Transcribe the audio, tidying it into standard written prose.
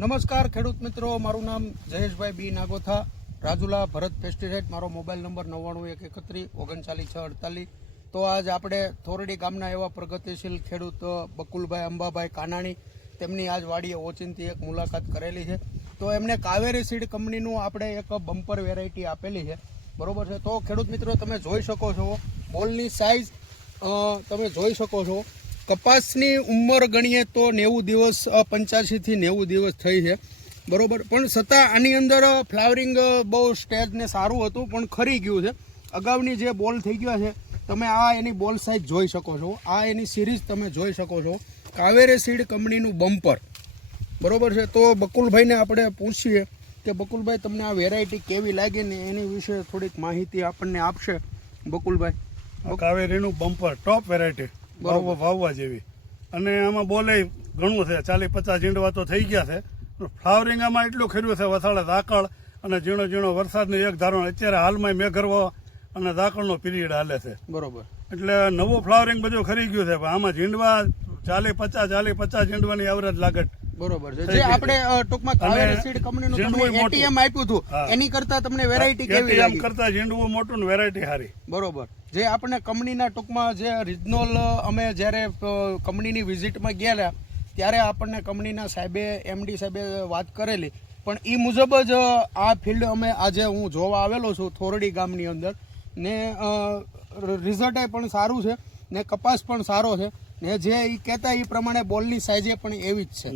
નમસ્કાર ખેડૂત મિત્રો, મારું નામ જયેશભાઈ બી નાગોથા, રાજુલા ભરત પેસ્ટિસાઇડ. મારો મોબાઈલ નંબર 9913193648. તો આજ આપણે થોરડી ગામના એવા પ્રગતિશીલ ખેડૂત બકુલભાઈ અંબાભાઈ કાનાણી, તેમની આજ વાડીએ ઓચિંતી એક મુલાકાત કરેલી છે. તો એમને કાવેરી સીડ કંપનીનું આપણે એક બમ્પર વેરાયટી આપેલી છે, બરોબર છે. તો ખેડૂત મિત્રો, તમે જોઈ શકો છો બોલની સાઇઝ, તમે જોઈ શકો છો. કપાસની ઉંમર ગણીએ તો 90 દિવસ, 85 થી 90 દિવસ થઈ છે, બરોબર. પણ છતાં આની અંદર ફ્લાવરિંગ બહુ સ્ટેજ ને સારું હતું, પણ ખરી ગયું છે. અગાઉની જે બોલ થઈ ગયા છે, તમે આ એની બોલ સાઇઝ જોઈ શકો છો, આ એની સિરીઝ તમે જોઈ શકો છો. કાવેરી સીડ કંપનીનું બમ્પર, બરોબર છે. તો બકુલભાઈને આપણે પૂછીએ કે બકુલભાઈ, તમને આ વેરાયટી કેવી લાગી ને એની વિશે થોડીક માહિતી આપણને આપશે. બકુલભાઈ, કાવેરીનું બમ્પર ટોપ વેરાયટી, વાવવા જેવી, અને આમાં બોલે ઘણું છે, 40-50 ઝીંડવા તો થઈ ગયા છે. ફ્લાવરિંગ આમાં એટલું ખર્યું છે, વસાડે ઝાકળ અને ઝીણો ઝીણો વરસાદની એક ધારો. અત્યારે હાલમાં મેઘરવો અને ઝાકળનો પીરિયડ હાલે છે, બરોબર. એટલે નવું ફ્લાવરિંગ બધું ખરી ગયું છે. આમાં ઝીંડવા 40-50 ઝીંડવાની એવરેજ લાગે, બરોબર છે. જે આપણે ટૂંકમાં કાવેરી સીડ કંપનીનું તમને એટીએમ આપ્યું હતું, એની કરતા તમને વેરાયટી કેવી લાગી? એટીએમ કરતા ઝીંડવું મોટું ને વેરાયટી સારી, બરોબર. જે આપણે કંપનીના ટૂંકમાં જે રિજનલ, અમે જ્યારે કંપનીની વિઝિટમાં ગયેલા ત્યારે આપણને કંપનીના સાહેબે, એમડી સાહેબે વાત કરેલી, પણ એ મુજબ જ આ ફિલ્ડ અમે આજે હું જોવા આવેલો છું થોરડી ગામની અંદર, ને રિઝલ્ટ પણ સારું છે ને કપાસ પણ સારો છે, ને જે એ કહેતા એ પ્રમાણે બોલની સાઈઝે પણ એવી જ છે.